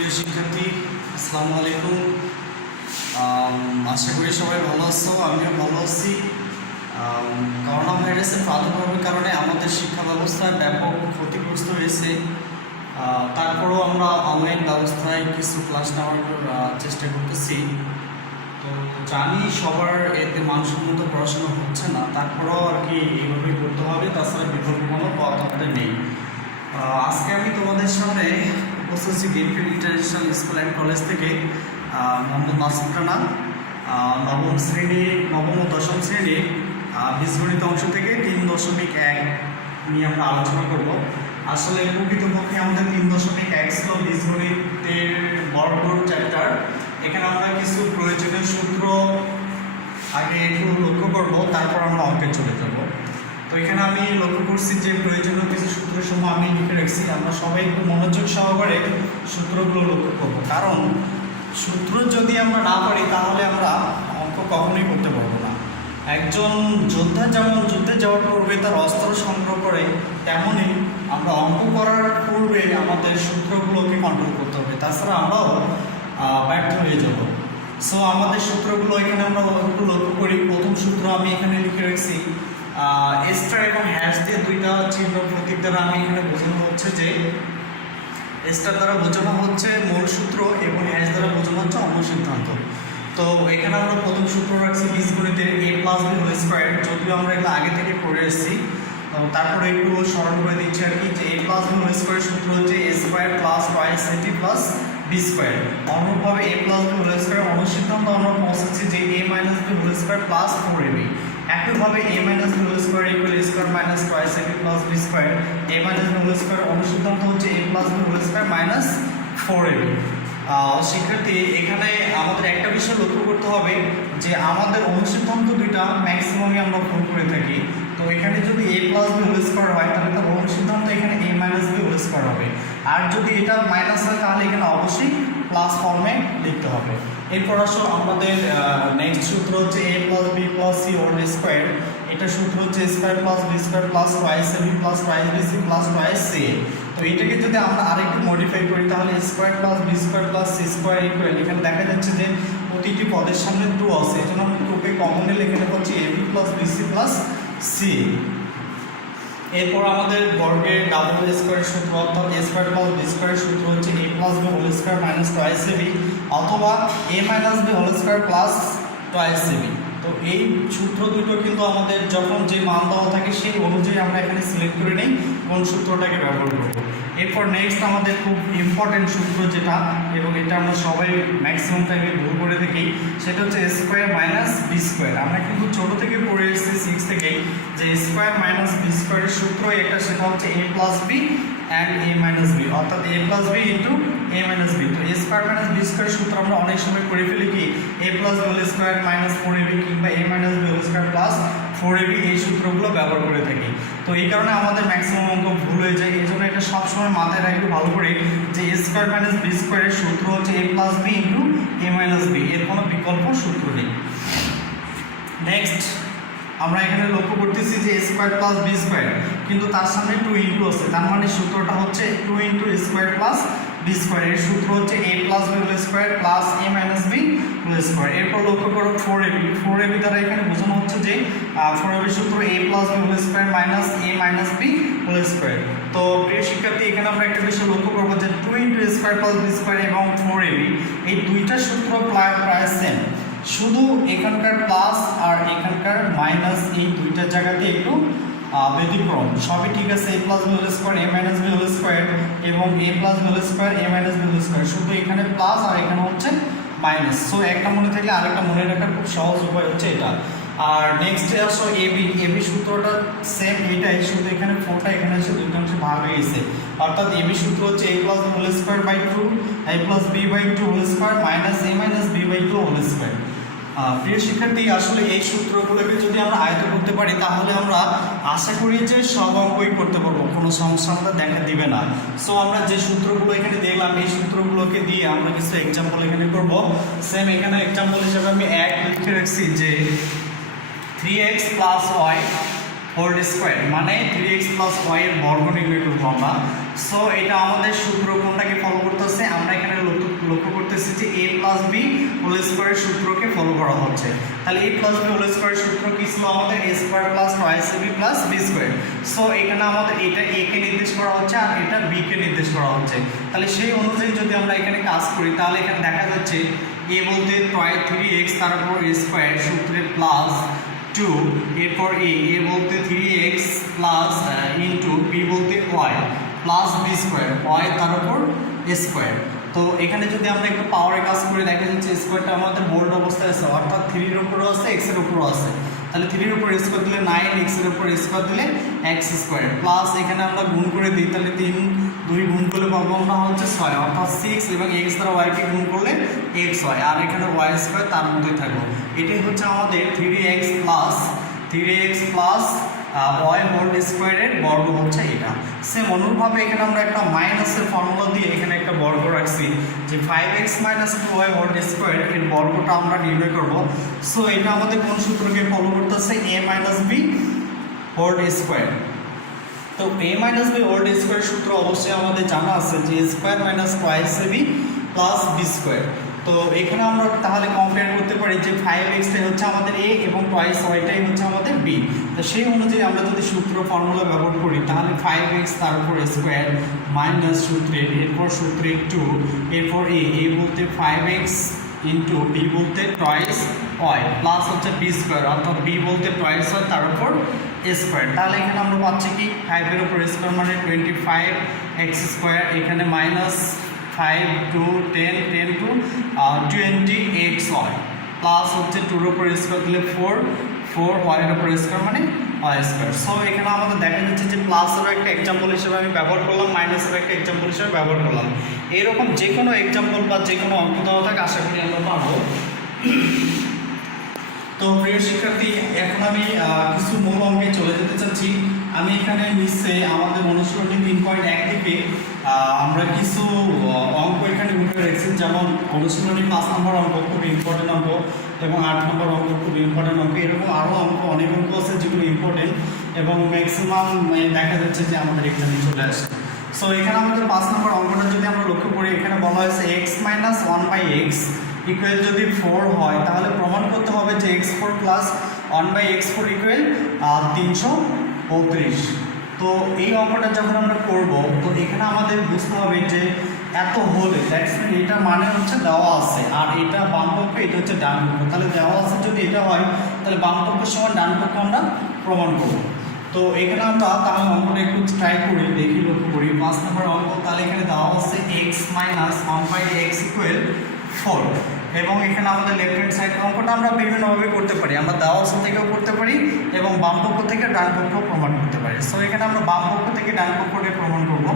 প্রিয় শিক্ষার্থী, আসসালামু আলাইকুম। আশা করি সবাই ভালো আছো, আমিও ভালো আছি। করোনা ভাইরাসের প্রাদুর্ভাবের কারণে আমাদের শিক্ষা ব্যবস্থায় ব্যাপক ক্ষতিগ্রস্ত হয়েছে। তারপরেও আমরা অনলাইন ব্যবস্থায় কিছু ক্লাস নেওয়ার চেষ্টা করতেছি। তো জানি সবার এতে মানসম্মত পড়াশোনা হচ্ছে না, তারপরেও আর কি এইভাবেই করতে হবে, তাছাড়া বিকল্প কোনো পথ আমাদের নেই। আজকে আমি তোমাদের সামনে উপস্থিত greenfield international school and college থেকে মোহাম্মদ নাসির রানা নবম ও দশম শ্রেণীর বীজগণিত অংশ থেকে 3.1 নিয়ে আমরা আলোচনা করব। আসলে প্রকৃতপক্ষে আমাদের 3.1 ছিল বীজগণিতের বর্গ চ্যাপ্টার। এখানে আমরা কিছু প্রয়োজনীয় সূত্র আগে একটু লক্ষ্য করব, তারপর আমরা অঙ্কে চলে যাব। তো এখানে আমি লক্ষ্য করছি যে প্রয়োজনীয় কিছু সূত্রের সময় আমি লিখে রাখছি। আমরা সবাই একটু মনোযোগ সহকারে সূত্রগুলো লক্ষ্য করব, কারণ সূত্র যদি আমরা না পারি তাহলে আমরা অঙ্ক কখনোই করতে পারবো না। একজন যোদ্ধা যেমন যুদ্ধে যাওয়ার পূর্বে তার অস্ত্র সংগ্রহ করে, তেমনই আমরা অঙ্ক করার পূর্বে আমাদের সূত্রগুলোকে কন্ট্রোল করতে হবে, তাছাড়া আমরাও ব্যর্থ হয়ে যাব। সো আমাদের সূত্রগুলো এখানে আমরা একটু লক্ষ্য করি। প্রথম সূত্র আমি এখানে লিখে রাখছি স্টার এবং হ্যাশ দিয়ে দুইটা চিহ্ন প্রতীক দ্বারা আমি এখানে বোঝানো হচ্ছে যে স্টার দ্বারা বোঝানো হচ্ছে মূল সূত্র এবং হ্যাশ দ্বারা বোঝানো হচ্ছে অনুসিদ্ধান্ত। তো এখানে আমরা প্রথম সূত্র রাখছি বীজগণিতের a + b হোল স্কয়ার, যদিও আমরা এগুলো আগে থেকে পড়ে এসেছি। তারপরে একটু স্মরণ করে দিচ্ছি আর কি, যে a + b হোল স্কয়ার সূত্র হচ্ছে a² + 2ac + b²। অনুরূপভাবে a + b হোল স্কয়ার অনুসিদ্ধান্ত আমরা পৌঁছেছি যে a - b whole square + 4ab। একইভাবে a - b whole square = square minus 2ac + b²। a - b whole square অনুসিদ্ধান্ত হচ্ছে a + b whole square minus 4ab। শিক্ষার্থী, এখানে আমাদের একটা বিষয় লক্ষ্য করতে হবে যে আমাদের অনুসিদ্ধান্ত দুইটা ম্যাক্সিমামই আমরা ভুল করে থাকি। তো এখানে যদি a + b হোল স্কয়ার হয় তাহলে তার অনুসিদ্ধান্ত এখানে a - b হোল স্কয়ার হবে, আর যদি এটা মাইনাস হয় তাহলে এখানে অবশ্যই প্লাস ফর্মে লিখতে হবে। এরপর আসো আমাদের নেক্সট সূত্র হচ্ছে a + b + c whole square. এটা সূত্র হচ্ছে a² + b² + 2ac + 2bc + 2ca। তো এটাকে যদি আমরা আরেকটু মডিফাই করি তাহলে a² + b² + c² = এখানে দেখা যাচ্ছে যে প্রতিটি পদের সামনে 2 আছে, এজন্য আমরা 2 কে কমনে লিখে নেব হচ্ছে ab + bc + c। এরপর আমাদের বর্গের ডাবল স্কয়ার সূত্র, অর্থাৎ a² + b² সূত্র হচ্ছে a + b whole square minus 2ac অথবা a - b whole square plus 2ac। তো এই সূত্র দুটো কিন্তু আমাদের যখন যে মান দেওয়া থাকে সেই অনুযায়ী আমরা এখানে সিলেক্ট করে নিই কোন সূত্রটাকে ব্যবহার করব। এরপর নেক্সট আমাদের খুব ইম্পর্টেন্ট সূত্র যেটা, এবং এটা আমরা সবাই ম্যাক্সিমাম টাইমে ভুল করে থাকি, সেটা হচ্ছে a² - b²। আমরা কিন্তু ছোট থেকে পড়ে এসেছি 6 থেকে যে a² - b² এর সূত্র এটা, সেটা হচ্ছে a + b and a - b, অর্থাৎ a + b into a - b। তো a² - b² সূত্র আমরা অনেক সময় করে ফেলি কি a + b whole square minus 4ab কিংবা a - b whole square plus 4ab, এই সূত্রগুলো ব্যবহার করে থাকি। তো এই কারণে আমাদের ম্যাক্সিমাম অঙ্ক ভুল হয়ে যায়। এই জন্য এটা সবসময় মাথায় রাখবে ভালো করে যে a² - b² এর সূত্র হচ্ছে a + b into a - b, এর কোনো বিকল্প সূত্র নেই। নেক্সট আমরা এখানে লক্ষ্য করতেছি যে a² + b², কিন্তু তার সামনে 2 ইনটু আছে, তার মানে সূত্রটা হচ্ছে 2 ইনটু a² + b²। এর সূত্র হচ্ছে a + b whole square plus a - b whole square. এরপর লক্ষ্য করো 4ab দ্বারা এখানে বোঝানো হচ্ছে যে 4ab সূত্র a + b whole square minus a - b whole square. তো প্রিয় শিক্ষার্থী, এখানে আমরা একটা বিষয় লক্ষ্য করবো যে 2 ইনটু a² + b² এবং 4ab এই দুইটা সূত্র প্রায় সেম, শুধু এখানকার প্লাস আর এখানকার মাইনাস এই দুইটা জায়গাতে একটু ব্যতিক্রম। সবই ঠিক আছে, a + b whole square a - b whole square এবং a + b whole square a - b whole square, শুধু এখানে প্লাস আর এখানে হচ্ছে মাইনাস। সো একটা মনে থাকলে আরেকটা মনে রাখার খুব সহজ উপায় হচ্ছে এটা। আর নেক্সটে আসো ab সূত্রটা সেম এটাই, শুধু এখানে 4টা এখানে এসে দুইটা অংশে ভাগ হয়ে গেছে, অর্থাৎ ab সূত্র হচ্ছে a + b whole square by 2 a + b/2 whole square minus a - b/2 whole square. প্রিয় শিক্ষার্থী, আসলে এই সূত্রগুলোকে যদি আমরা আয়ত্ত করতে পারি তাহলে আমরা আশা করি যে সব অঙ্কই করতে পারবো, কোনো সমস্যা আমাদের দেখা দিবে না। সো আমরা যে সূত্রগুলো এখানে দেখলাম এই সূত্রগুলোকে দিয়ে আমরা কিছু এক্সাম্পল এখানে করব। সেম এখানে এক্সাম্পল হিসেবে আমি এক লিখে রাখছি যে 3x + y হোল স্কয়ার, মানে 3x + y এর বর্গ নির্ণয় করবো আমরা। সো এটা আমাদের সূত্র কোনটাকে ফলো করতেছে, আমরা এখানে লক্ষ্য করতেছি যে a প্লাস বি হোল স্কোয়ারের সূত্রকে ফলো করা হচ্ছে। তাহলে a প্লাস বি হোল স্কোয়ারের সূত্র কি ছিল আমাদের, a square plus twice ab plus B square. So এখানে আমাদের এটা a কে নির্দেশ করা হচ্ছে আর এটা b কে নির্দেশ করা হচ্ছে। তাহলে সেই অনুযায়ী যদি আমরা এখানে কাজ করি তাহলে এখানে দেখা যাচ্ছে a বলতে 3x তার উপর a স্কোয়ার সূত্রে প্লাস 2, এরপর a বলতে 3x প্লাস ইন্টু b বলতে y plus B square y তার উপর স্কোয়ার। তো এখানে যদি আমরা একটু পাওয়ারে কাজ করে দেখা যাচ্ছে স্কোয়ারটা আমাদের বোল্ড অবস্থায় আছে, অর্থাৎ 3 এর উপরও আছে x এর উপরও আছে। তাহলে 3 এর উপর স্কোয়ার দিলে 9, x এর উপর স্কোয়ার দিলে x স্কোয়ার প্লাস এখানে আমরা গুণ করে দিই, তাহলে 2 গুণ করলে পাবো আমরা হচ্ছে 6, অর্থাৎ 6 এবং x দ্বারা y কে গুণ করলে x হয় আর এখানে y স্কোয়ার তার মধ্যে থাকবে। এটাই হচ্ছে আমাদের 3x প্লাস y হোল স্কোয়ারের বর্গ হচ্ছে এটা। সেম অনুরূপভাবে এখানে আমরা একটা মাইনাসের ফর্মুলা দিয়ে এখানে একটা বর্গ রাখছি যে 5x minus 2y whole square এর বর্গটা আমরা নির্ণয় করব। সো এটা আমাদের কোন সূত্রকে ফলো করতেছে, a minus b whole square. তো a minus b whole square সূত্র অবশ্যই আমাদের জানা আছে যে a square minus twice ab plus b square. তো এখানে আমরা তাহলে কম্পেয়ার করতে পারি যে 5x টাই হচ্ছে আমাদের a এবং টুয়াইস ওয়াইটাই হচ্ছে আমাদের b। তো সেই অনুযায়ী আমরা যদি সূত্র ফর্মুলা ব্যবহার করি তাহলে 5x তার উপর স্কোয়ার মাইনাস সূত্রে এরপর সূত্রে 2, এরপর a বলতে 5x ইন্টু b বলতে টুয়াইস y প্লাস হচ্ছে b স্কোয়ার, অর্থাৎ b বলতে টুয়াইস হয় তার উপর স্কোয়ার। তাহলে এখানে আমরা পাচ্ছি কি 5 এর উপর স্কোয়ার মানে 25x স্কোয়ার, এখানে মাইনাস 5 2 10 10 টু 20x হয় প্লাস হচ্ছে 2 এর উপর স্কোয়ার দিলে 4 y এর উপর স্কোয়ার মানে y স্কোয়ার। সো এখানে আমাদের দেখা যাচ্ছে যে প্লাসের একটা এক্সাম্পল হিসেবে আমি ব্যবহার করলাম, মাইনাসের একটা এক্সাম্পল হিসেবে ব্যবহার করলাম। এরকম যে কোনো এক্সাম্পল বা যে কোনো অঙ্ক দেওয়া থাকে আশা করি আমরা পাবো। তো প্রিয় শিক্ষার্থী, এখন আমি কিছু মূল অঙ্কে চলে যেতে চাচ্ছি। আমি এখানে নিশ্চে আমাদের অনুশীলনী 3.1 থেকে আমরা কিছু অঙ্ক এখানে উঠে রেখেছি, যেমন অনুশীলনী 5 নম্বর অঙ্ক খুব ইম্পর্টেন্ট অঙ্ক এবং 8 নম্বর অঙ্ক খুব ইম্পর্টেন্ট অঙ্ক। এরকম আরও অনেক অঙ্ক আছে যেগুলো ইম্পর্টেন্ট এবং ম্যাক্সিমাম দেখা যাচ্ছে যে আমাদের এখানে চলে আসে। সো এখানে আমাদের 5 নম্বর অঙ্কটা যদি আমরা লক্ষ্য করি, এখানে বলা হয়েছে x মাইনাস 1/x ইকুয়াল যদি 4 হয় তাহলে প্রমাণ করতে হবে যে x4 প্লাস 1/x4 ইকুয়াল 332। তো এই অঙ্কটা যখন আমরা করব তো এখানে আমাদের বুঝতে হবে যে এত হলে দ্যাটস মিন এটা মানে হচ্ছে দেওয়া আছে আর এটা বাম পক্ষ, এটা হচ্ছে ডান পক্ষ। তাহলে দেওয়া আছে যদি এটা হয় তাহলে বাম পক্ষের সমান ডান পক্ষ আমরা প্রমাণ করব। তো এখানে আমরা তাহলে অঙ্কটা একটু ট্রাই করি, দেখি লক্ষ্য করি 5 নম্বর অঙ্ক। তাহলে এখানে দেওয়া হচ্ছে x মাইনাস 1/x ইকুয়াল 4 এবং এখানে আমাদের লেফট হ্যান্ড সাইডের অঙ্কটা আমরা বিভিন্নভাবে করতে পারি, আমরা দেওয়া অবস্থা থেকেও করতে পারি এবং বাম পক্ষ থেকে ডান পক্ষ প্রমাণ করতে পারি। সো এখানে আমরা বাম পক্ষ থেকে ডান পক্ষকে প্রমাণ করব।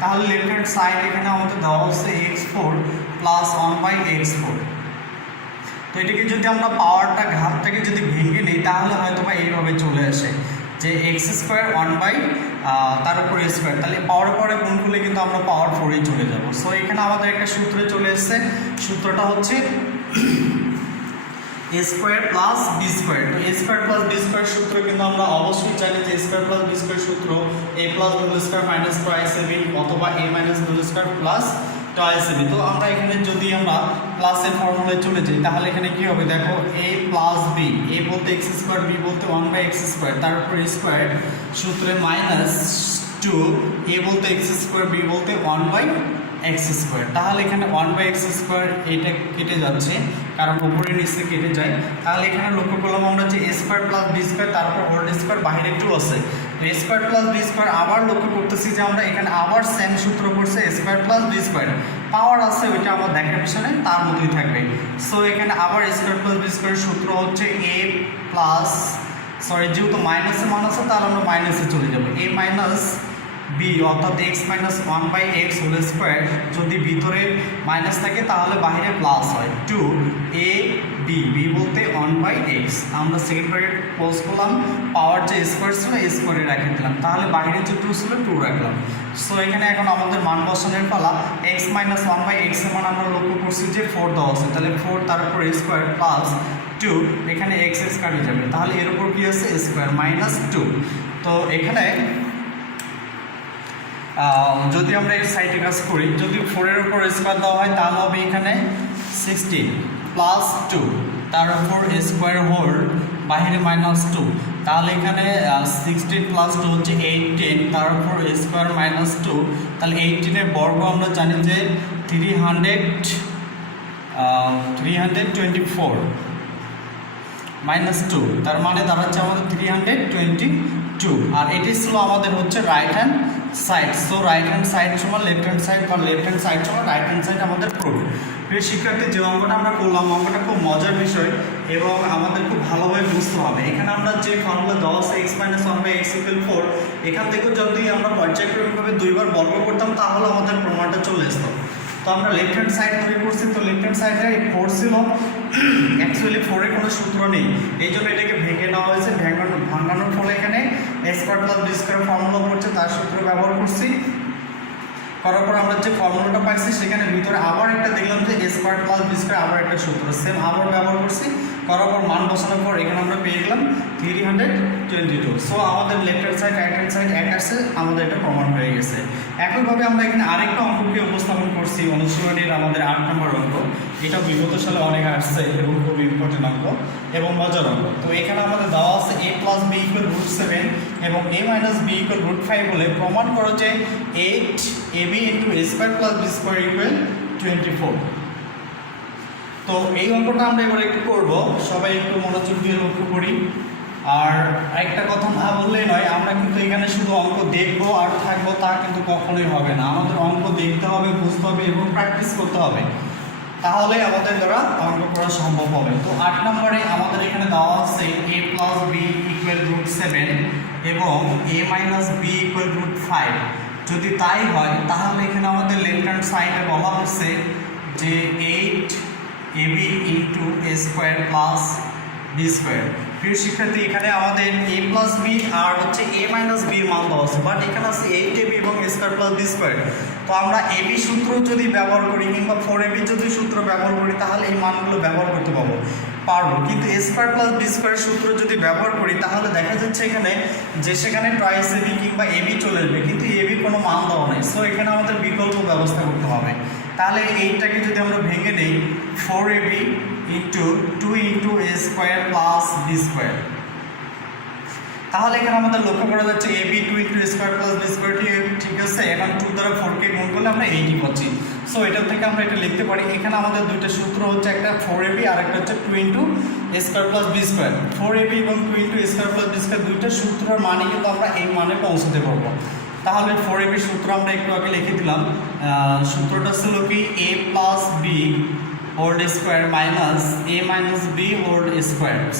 তাহলে লেফট হ্যান্ড সাইড এখানে আমাদের দেওয়া হচ্ছে x4 প্লাস 1/x4। তো এটাকে যদি আমরা পাওয়ারটা ঘাত থেকে যদি ভেঙে নিই তাহলে হয়তো বা এইভাবে চলে আসে যে x স্কোয়ার 1 তার উপর স্কোয়ার, তাহলে পাওয়ার পরে গুণ করলে কিন্তু আমরা পাওয়ার 4-এই চলে যাব। সো এখানে আমাদের একটা সূত্রে চলে এসেছে, সূত্রটা হচ্ছে a square plus B square. তো a square plus B square সূত্র কিন্তু আমরা অবশ্যই জানি যে a square plus B square সূত্র a plus B square minus twice ab অথবা a minus B square plus twice ab। তো আমরা এখানে যদি আমরা প্লাসের ফর্মুলায় চলে যাই তাহলে এখানে কি হবে দেখো, a প্লাস বি, a বলতে x স্কোয়ার, b বলতে 1/x স্কোয়ার তার উপর স্কোয়ার সূত্রে মাইনাস 2, a বলতে x স্কোয়ার, b বলতে 1/x স্কোয়ার। তাহলে এখানে 1/x স্কোয়ার এটা কেটে যাচ্ছে কারণ উপরে নিচে কেটে যায়। তাহলে এখানে লক্ষ্য করলাম আমরা যে a square plus B square তারপর হোল স্কোয়ার বাইরে একটু আছে, তো a square plus B square আবার লক্ষ্য করতেছি যে আমরা এখানে আবার সেম সূত্র করছে a square plus B square, power আছে ওইটা আমার দেখার পিছনে তার মধ্যেই থাকবে। সো এখানে আবার a স্কোয়ার প্লাস বি স্কোয়ারের সূত্র হচ্ছে a প্লাস যেহেতু মাইনাসে মান আছে তাহলে আমরা মাইনাসে চলে যাবো, a মাইনাস বি অর্থাৎ x minus 1/x whole square, যদি ভিতরে মাইনাস থাকে তাহলে বাইরে প্লাস হয় 2ab, বি বলতে 1/x। আমরা সেকেন্ড ব্র্যাকেট ক্লোজ করলাম, পাওয়ার যে স্কোয়ার ছিল স্কোয়ারে রেখে দিলাম, তাহলে বাইরে যে 2 ছিল 2 রাখলাম। সো এখানে এখন আমাদের মান বসানোর পালা। x মাইনাস 1/x এর মান আমরা লক্ষ্য করছি যে 4 দেওয়া আছে, তাহলে 4 তার উপর স্কোয়ার প্লাস 2, এখানে x কাটে যাবে, তাহলে এর উপর কি আছে স্কোয়ার মাইনাস 2। তো এখানে যদি আমরা এই সাইডে কাজ করি, যদি 4-এর উপর স্কোয়ার দেওয়া হয় তাহলে হবে এখানে 16 প্লাস 2 তার উপর স্কোয়ার হোল বাহিরে -2, তাহলে এখানে 16 প্লাস 2 হচ্ছে 18 তার উপর স্কোয়ার -2, তাহলে 18-এর বর্গ আমরা জানি যে 324 -2, তার মানে দাঁড়াচ্ছে আমাদের 322, আর এটি ছিল আমাদের হচ্ছে right hand side. So right hand side সমান লেফট হ্যান্ড সাইড বা লেফট হ্যান্ড সাইড সমান রাইট হ্যান্ড সাইড আমাদের প্রুফ। প্রিয় শিক্ষার্থী, যে অঙ্কটা আমরা করলাম অঙ্কটা খুব মজার বিষয় এবং আমাদের খুব ভালোভাবে বুঝতে হবে। এখানে আমরা যে ফর্মুলা দেওয়া আছে x - 1/x = 4, এখান থেকে যদি আমরা পর্যায়ক্রমিকভাবে দুইবার বর্গ করতাম তাহলে আমাদের প্রমাণটা চলে আসতো। তো আমরা লেফট হ্যান্ড সাইড ধরে করছি, তো লেফট হ্যান্ড সাইডে 4 ছিল, অ্যাকচুয়ালি 4-এর কোনো সূত্র নেই, এই জন্য এটাকে ভেঙে নেওয়া হয়েছে। ভাঙানোর ফলে এখানে a² + b² ফর্মুলা পড়ছে, তার সূত্র ব্যবহার করছি। করার পর আমরা যে ফর্মুলাটা পাইছি সেখানে ভিতরে আবার একটা দেখলাম যে a² + b² আবার একটা সূত্র সেম আবার ব্যবহার করছি। করার পর মান বসানোর পর এখানে আমরা পেয়ে গেলাম 322। সো আমাদের left hand side right hand side এক আসছে, আমাদের এটা প্রমাণ হয়ে গেছে। একইভাবে আমরা এখানে আরেকটা অঙ্ককে উপস্থাপন করছি, অনুশীলনীর আমাদের 8 নম্বর অঙ্ক। এটা বিগত সালে অনেক আসছে এবং খুব ইম্পর্টেন্ট অঙ্ক এবং মজার অঙ্ক। তো এখানে আমাদের দেওয়া আছে a + b = √7 এবং a - b = √5 বলে প্রমাণ করো যে 8ab × a² + b² = 24। তো এই অঙ্কটা আমরা এবার একটু করব, সবাই একটু মনোযোগ দিয়ে লক্ষ্য করি। আর একটা কথা না বললেই নয়, আমরা কিন্তু এখানে শুধু অঙ্ক দেখবো আর থাকবো তা কিন্তু কখনোই হবে না। আমাদের অঙ্ক দেখতে হবে, বুঝতে হবে এবং প্র্যাকটিস করতে হবে, তাহলে আমাদের দ্বারা অঙ্ক করা সম্ভব হবে। তো 8 নম্বরে আমাদের এখানে দেওয়া আছে a + b = √7 এবং a - b = √5। যদি তাই হয় তাহলে এখানে আমাদের লেফট হ্যান্ড সাইডে বলা হচ্ছে যে 8ab × a² + b²। প্রিয় শিক্ষার্থী, এখানে আমাদের a + b আর হচ্ছে a - b এর মান দেওয়া আছে, বাট এখানে আছে 8ab এবং a² + b²। তো আমরা ab সূত্র যদি ব্যবহার করি কিংবা 4ab যদি সূত্র ব্যবহার করি তাহলে এই মানগুলো ব্যবহার করতে পারবো, কিন্তু a² + b² সূত্র যদি ব্যবহার করি তাহলে দেখা যাচ্ছে এখানে যে সেখানে টয়েস ab কিংবা ab চলে আসবে, কিন্তু ab কোনো মান দেওয়া নেই। সো এখানে আমাদের বিকল্প ব্যবস্থা করতে হবে। তাহলে এইটাকে যদি আমরা ভেঙে নেই 4ab × 2 × a² + b², তাহলে এখানে আমাদের লক্ষ্য করা যাচ্ছে ab 2 × a² + b², ঠিক আছে। এখন 2 দ্বারা 4কে গুণ করলে আমরা 80 পাচ্ছি। সো এটা থেকে আমরা এটা লিখতে পারি, এখানে আমাদের দুইটা সূত্র হচ্ছে, একটা 4ab আর একটা হচ্ছে 2 × a² + b²। 4ab এবং 2 × a² + b² দুইটা সূত্রের মানে কিন্তু আমরা এই মানে পৌঁছাতে পারবো। তাহলে 4ab সূত্র আমরা একটু আগে লিখে দিলাম। সূত্রটা ছিল কি a + b² - a - b²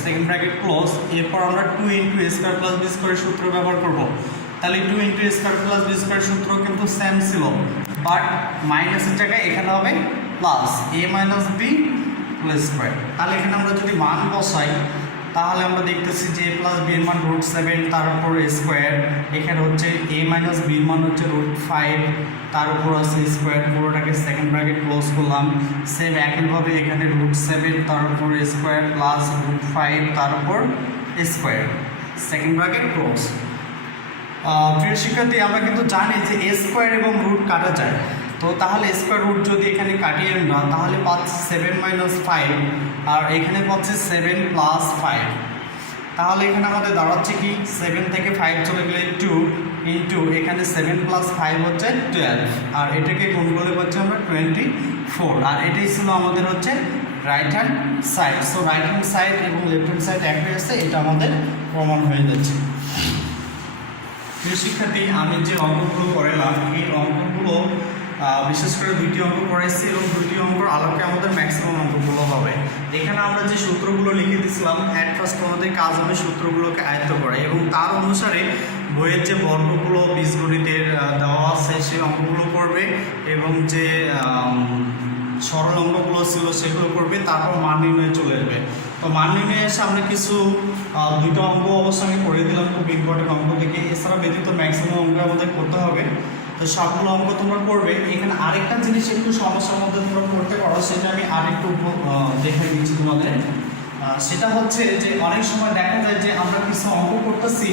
second bracket close. এরপর আমরা 2 × a² + b² সূত্র ব্যবহার করব। তাহলে 2 × a² + b² সূত্র কিন্তু সেম ছিল, বাট মাইনাসের জায়গায় এখানে হবে প্লাস a - b² তাহলে এখানে আমরা যদি মান বসাই তাহলে আমরা দেখতেছি যে a + b এর মান √7 তার উপর স্কোয়ার, এখানে হচ্ছে a - b এর মান হচ্ছে √5 তার উপর আছে স্কোয়ার, পুরোটাকে সেকেন্ড ব্র্যাকেট ক্লোজ করলাম। সেম একইভাবে এখানে √7 তার উপর স্কোয়ার প্লাস √5 তার উপর স্কোয়ার, সেকেন্ড ব্র্যাকেট ক্লোজ। প্রিয় শিক্ষার্থী, আমরা কিন্তু জানি যে a² এবং রুট কাটা যায়, তো তাহলে স্কোয়ার রুট যদি এখানে কাটিয়ে না তাহলে পাচ্ছি 7 - 5 আর এখানে পাচ্ছি 7 + 5। তাহলে এখানে আমাদের দাঁড়াচ্ছে কি 7 থেকে 5 চলে গেলে 2 × এখানে 7 + 5 হচ্ছে 12, আর এটাকে গুণ করলে পাচ্ছি আমরা 24, আর এটাই ছিল আমাদের হচ্ছে right hand side. So right hand side এবং লেফট হ্যান্ড সাইড একই আছে, এটা আমাদের প্রমাণ হয়ে যাচ্ছে। প্রিয় শিক্ষার্থী, আমি যে অঙ্কগুলো করালাম এই অঙ্কগুলো বিশেষ করে দুইটি অঙ্ক করেছি এবং দুইটি অঙ্কর আলোকে আমাদের ম্যাক্সিমাম অঙ্কগুলো হবে। এখানে আমরা যে সূত্রগুলো লিখে দিয়েছিলাম, অ্যাট ফার্স্ট আমাদের কাজ হবে সূত্রগুলোকে আয়ত্ত করা এবং তার অনুসারে বইয়ের যে বর্গগুলো বীজগণিতের দেওয়া আছে সেই অঙ্কগুলো করবে এবং যে সরল অঙ্কগুলো ছিল সেগুলো করবে, তারপর মান নির্ণয়ে চলে যাবে। তো মান নির্ণয়ে এসে আমরা কিছু দুইটা অঙ্ক অবশ্য আমি করে দিলাম, খুব ইম্পর্টেন্ট অঙ্ক থেকে। এছাড়া ব্যতীত ম্যাক্সিমাম অঙ্ক আমাদের করতে হবে, তো সবগুলো অঙ্ক তোমরা করবে। এখানে আরেকটা জিনিস একটু সমস্যার মধ্যে তোমরা করতে পারো, সেটা আমি আরেকটু দেখে দিচ্ছি তোমাদের। সেটা হচ্ছে যে অনেক সময় দেখা যায় যে আমরা কিছু অঙ্ক করতেছি,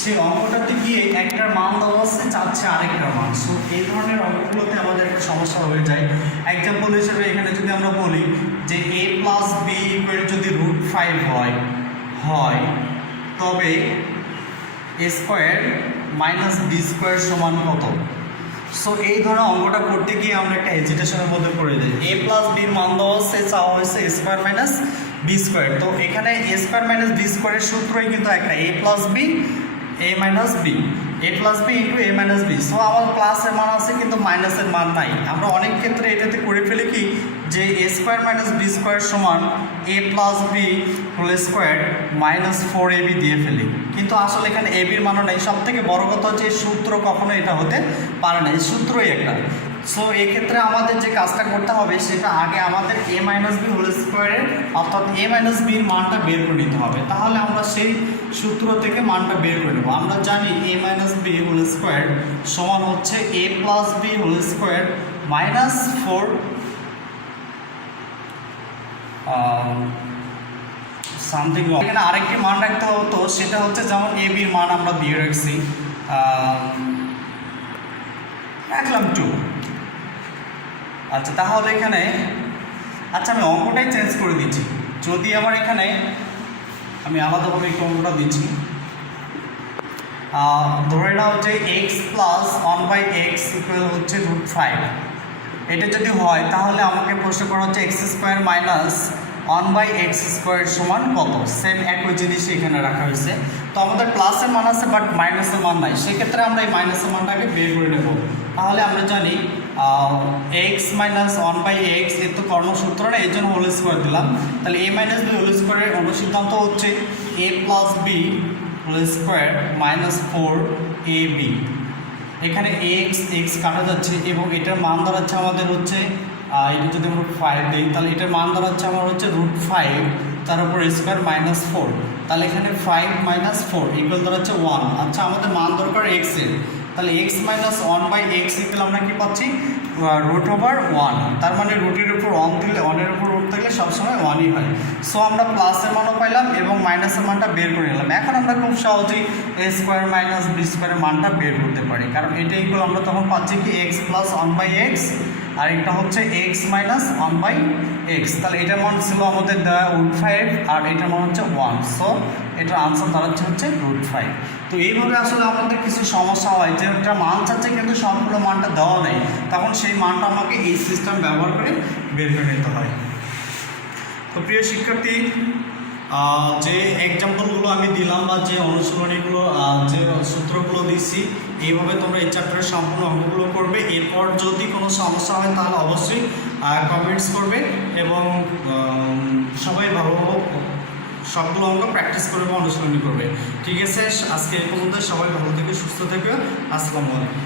সেই অঙ্কটাতে গিয়ে একটা একটার মান দেওয়া আছে, চাচ্ছে আরেকটার মান। সো এই ধরনের অঙ্কগুলোতে আমাদের একটা সমস্যা হয়ে যায়। এক্সাম্পল হিসেবে এখানে যদি আমরা বলি যে a প্লাস বি ইকুয়াল যদি √5 হয় তবে a square minus B square সমান কত? সো এই ধরনের অঙ্কটা করতে গিয়ে আমরা একটা হেজিটেশনের মধ্যে পড়ে যাই। a প্লাস বির মান দেওয়া হচ্ছে, চাওয়া হয়েছে a square minus B square. তো এখানে a স্কোয়ার মাইনাস বি স্কোয়ারের সূত্রই কিন্তু একটা a plus B a minus B, a plus B into a minus B. So আমার প্লাসের মান আছে কিন্তু মাইনাসের মান নাই। আমরা অনেক ক্ষেত্রে এটাতে করে ফেলি কি যে a square minus B square সমান a plus B whole square minus 4ab দিয়ে ফেলি, কিন্তু আসলে এখানে a বির মানও নেই। সব থেকে বড় কথা হচ্ছে সূত্র কখনো এটা হতে পারে না, এই সূত্রই একটা। সো এক্ষেত্রে আমাদের যে কাজটা করতে হবে সেটা আগে আমাদের a মাইনাস বি হোল স্কোয়ারের অর্থাৎ a মাইনাস বির মানটা বের করে নিতে হবে, তাহলে আমরা সেই সূত্র থেকে মানটা বের করে নেব। আমরা জানি a minus B whole square সমান হচ্ছে a plus B whole square minus 4 something. এখানে আরেকটি মান রাখতে হতো, সেটা হচ্ছে যেমন a বির মান আমরা দিয়ে রাখছি, রাখলাম 2। আচ্ছা, তাহলে এখানে আচ্ছা আমি অঙ্কটাই চেঞ্জ করে দিচ্ছি। যদি আমার এখানে আমি আলাদাভাবে একটু অঙ্কটা দিচ্ছি, ধরে নাও যে এক্স প্লাস 1/x ইকুয়াল হচ্ছে √5। এটা যদি হয় তাহলে আমাকে প্রশ্ন করা হচ্ছে x square minus 1/x square সমান কত? সেম একই জিনিস এখানে রাখা হয়েছে। তো আমাদের প্লাসের মান আছে বাট মাইনাসের মান নাই, সেক্ষেত্রে আমরা এই মাইনাসের মানটাকে বের করে নেব। তাহলে আমরা জানি এক্স মাইনাস 1/x এর তো কর্ণসূত্র না, এই জন্য হোল স্কোয়ার দিলাম। তাহলে a মাইনাস বি হোল স্কোয়ারের অনুসিদ্ধান্ত হচ্ছে a plus B whole square minus 4ab। এখানে এক্স কাটা যাচ্ছে এবং এটার মান দাঁড়াচ্ছে আমাদের হচ্ছে এটা যদি আমরা 5 দিই তাহলে এটার মান দাঁড়াচ্ছে আমার হচ্ছে √5 তার উপর স্কোয়ার মাইনাস 4। তাহলে এখানে 5 মাইনাস 4 ইকুয়াল দাঁড়াচ্ছে 1। আচ্ছা, আমাদের মান দরকার এক্সের, তাহলে এক্স মাইনাস 1/x ইকুয়াল আমরা কি পাচ্ছি √1। তার মানে রুটের উপর 1 দিলে 1-এর উপর রুট থাকলে সবসময় 1ই হয়। সো আমরা প্লাসের মানও পাইলাম এবং মাইনাসের মানটা বের করে নিলাম। এখন আমরা খুব সহজেই a স্কোয়ার মাইনাস বি স্কোয়ারের মানটা বের করতে পারি, কারণ এটা ইকুয়াল আমরা তখন পাচ্ছি কি এক্স প্লাস 1/x আর এটা হচ্ছে এক্স মাইনাস 1/x। তাহলে এটার মান ছিল আমাদের √5 আর এটার মান হচ্ছে 1। সো এটার আনসার দাঁড়াচ্ছে হচ্ছে √5। তো এইভাবে আসলে আমাদের কিছু সমস্যা হয় যে একটা মান চাচ্ছে কিন্তু সম্পূর্ণ মানটা দেওয়া নেই, তখন সেই মানটা আমাকে এই সিস্টেম ব্যবহার করে বের করে নিতে হয়। তো প্রিয় শিক্ষার্থী, যে এক্সাম্পলগুলো আমি দিলাম বা যে অনুশীলনীগুলো যে সূত্রগুলো দিচ্ছি, এইভাবে তোমরা এই চ্যাপ্টারের সম্পূর্ণ অঙ্কগুলো করবে। এরপর যদি কোনো সমস্যা হয় তাহলে অবশ্যই কমেন্টস করবে এবং সবাই ভালোভাবে সবগুলো অঙ্ক প্র্যাকটিস করবে বা অনুশীলনী করবে। ঠিক আছে, আজকে এই পর্যন্ত। সবাই ভালো থেকে সুস্থ থেকে। আসসালামু আলাইকুম।